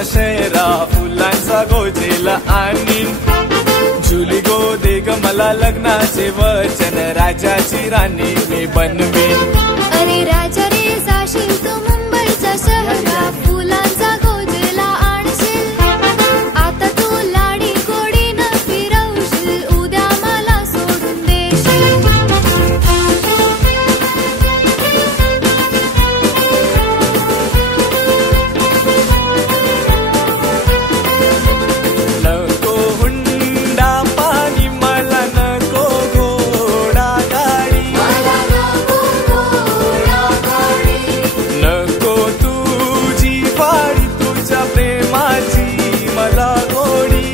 मुंबईच्या शहरा फुलांचा गोजेला आणि जुली गो दे ग मला लग्नाचे वचन, राजाची राणी मी बनवीन. अरे राजा रे जाशील तू मुंबईच्या शहरा फुलांचा गोजेला आणशील, आता तू लाडी गोडीनं फिरवशील, उद्या मला सोडून देशील. नको हुंडा पाणी मला, नको घोडा गाडी, नको तुझी वाडी, तुझ्या प्रेमाची मला गोडी,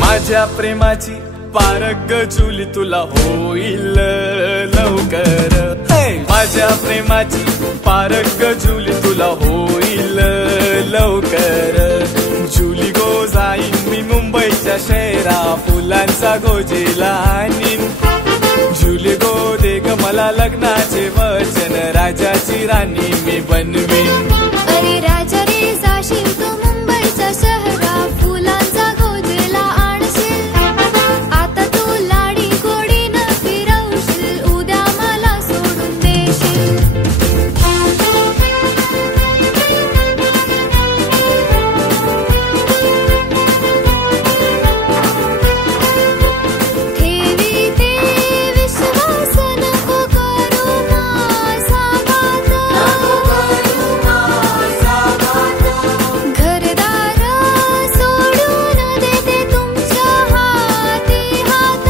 माझ्या प्रेमाची पारग जुली तुला होईल लवकर. माझ्या प्रेमाची पारग जुली तुला होईल लवकर. जुली गो जाईन मी मुंबईच्या शहरा फुलांचा गोजेला आणीन. जुली गो दे ग मला लग्नाचे वचन, राजाची राणी मी बनवीन. अरे राजा रे जाशील तू मुंबईच्या शहरा फुलांचा गोजेला आणशील, आता तू लाडी गोडीनं फिरवशील, उद्या मला सोडून देशील. ठेवी ते विश्वास नको करू माझा घात, घरदार सोडून देते तुमच्या हाती हात,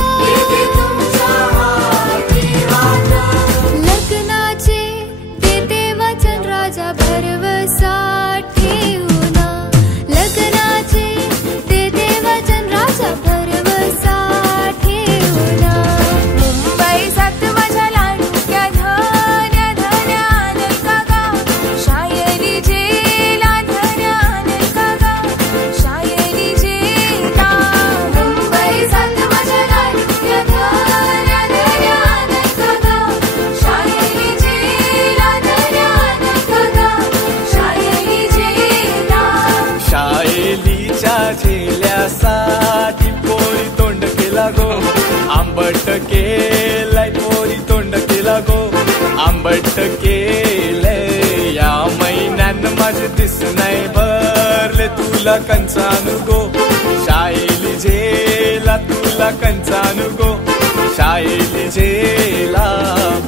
लग्नाचे देते वचन राजा भरवसा ठेवून, लग्नाचे देते वचन राजा भरवसा ठेवून. मुंबई सात माझ्या लाडक्या धन्या धन्या नका गा, शायरी जेला धन्या नका गा, शायरी जेला. मुंबई सात माझ्या लाडक्या धन्या धन्या नका गा, शायरी जेला धन्या नका गा, शायरी जेला. शायलीच्या झेल्यासाठी पोरी तोंड केला गो, आंबट केलंय पोरी तोंड केला गो, आंबट केलंय. या महिन्यानं माझे दिस नाही भरले तुला कंचानु गो, शायली झेला तुला कंचानु गो, शायली झेला.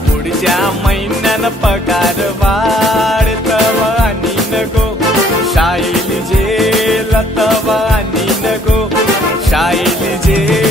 पुढच्या महिन्यानं पगार वाढतव आणि नको, शायली झेला तव आणि नको, शायली झेला.